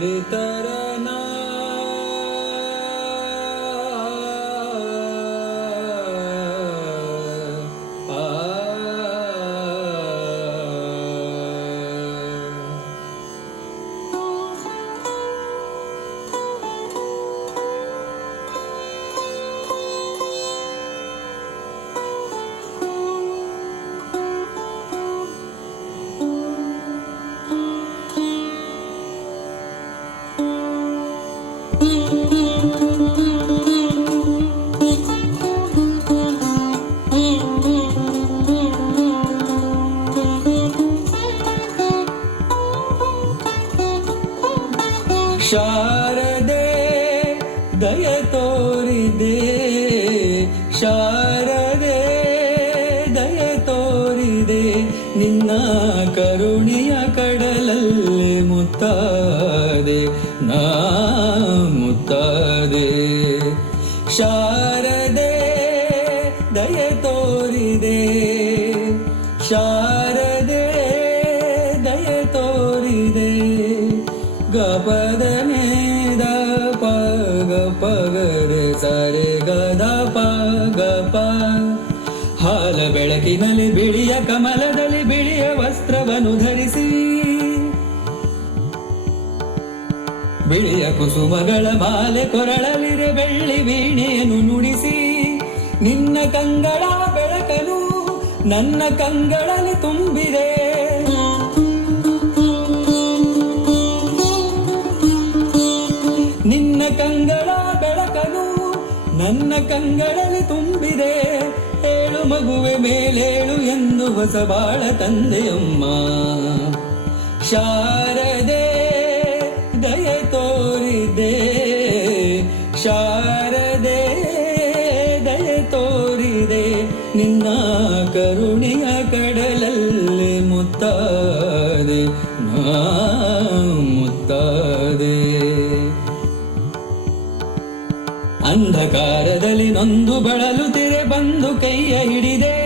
ತರಿತರನ ಶಾರದೆ ದಯ ತೋರಿದೆ, ಶಾರದೆ ದಯ ತೋರಿದೆ, ನಿನ್ನ ಕರುಣಿಯ ಕಡಲಲ್ಲಿ ಮುತ್ತಾದೆ ನಾ ಮುತ್ತಾದೆ. ಶಾರದೆ ದಯ ತೋರಿದೆ, ಶಾರದೆ ದಯ ತೋರಿದೆ. ಗಪದ ನೇದ ಪಗ ಪಗರೆ ಸರೆ ಗದ ಪಗಪ. ಹಾಲ ಬೆಳಕಿನಲ್ಲಿ ಬಿಳಿಯ ಕಮಲದಲ್ಲಿ ಬಿಳಿಯ ವಸ್ತ್ರವನ್ನು ಧರಿಸಿ, ಬಿಳಿಯ ಕುಸುಮಗಳ ಮಾಲೆ ಕೊರಳಲಿರೆ ಬೆಳ್ಳಿ ವೀಣೆಯನ್ನು ನುಡಿಸಿ, ನಿನ್ನ ಕಂಗಳ ಬೆಳಕನು ನನ್ನ ಕಂಗಳಲ್ಲಿ ತುಂಬಿದೆ. ನಿನ್ನ ಕಂಗಳ ಬೆಳಕನು ನನ್ನ ಕಂಗಳಲ್ಲಿ ತುಂಬಿದೆ. ಏಳು ಮಗುವೆ ಮೇಲೇಳು ಎಂದು ಹೊಸ ಬಾಳ ತಂದೆಯಮ್ಮ. ಶಾರದೆ ದಯ ತೋರಿದೆ, ಶಾರದೆ ದಯ ತೋರಿದೆ, ನಿನ್ನ ಕರುಣಿಯ ಕಡಲಲ್ಲಿ ಮುತ್ತಾದೆ ನಾ ಮುತ್ತಾದೆ. ಅಂಧಕಾರದಲ್ಲಿ ನೊಂದು ಬಳಲುತ್ತಿರೆ ಬಂದು ಕೈಯ ಹಿಡಿದೆ,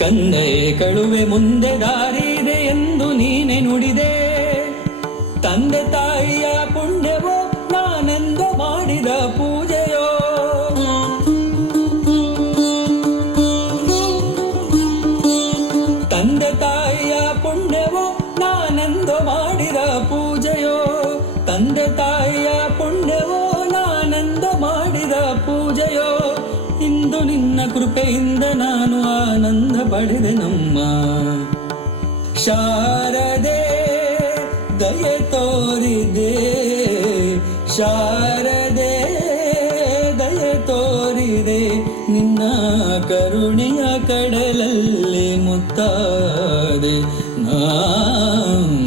ಕಂದಯೇ ಕಳುವೆ ಮುಂದೆ ದಾರಿ ಇದೆ ಎಂದು ನೀನೆ ನುಡಿದೆ. ತಂದೆ ತಾಯಿಯ ಪುಣ್ಯವೋ ನಾನೆಂದು ಮಾಡಿದ ಪೂಜೆಯೋ, ತಂದೆ ತಾಯಿಯ ಪುಣ್ಯವೋ ನಾನೆಂದು ಮಾಡಿದ ಪೂಜೆಯೋ, ತಂದೆ ತಾಯಿಯ ಪುಣ್ಯವೋ ನಾನೆಂದು ಮಾಡಿದ ಪೂಜೆಯೋ. ಇಂದು ನಿನ್ನ ಕೃಪೆಯಿಂದ ನಾನು ಆನಂದ ಪಡೆದೆ ನಮ್ಮ. ಶಾರದೆ ದಯ ತೋರಿದೆ, ಶಾರದೆ ದಯ ತೋರಿದೆ, ನಿನ್ನ ಕರುಣಿಯ ಕಡಲಲ್ಲಿ ಮುತ್ತಾದೆ ನಾ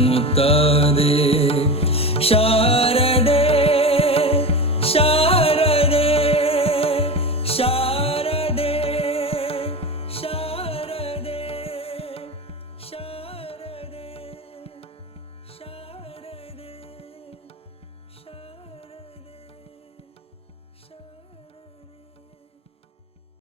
ಮುತ್ತಾದೆ.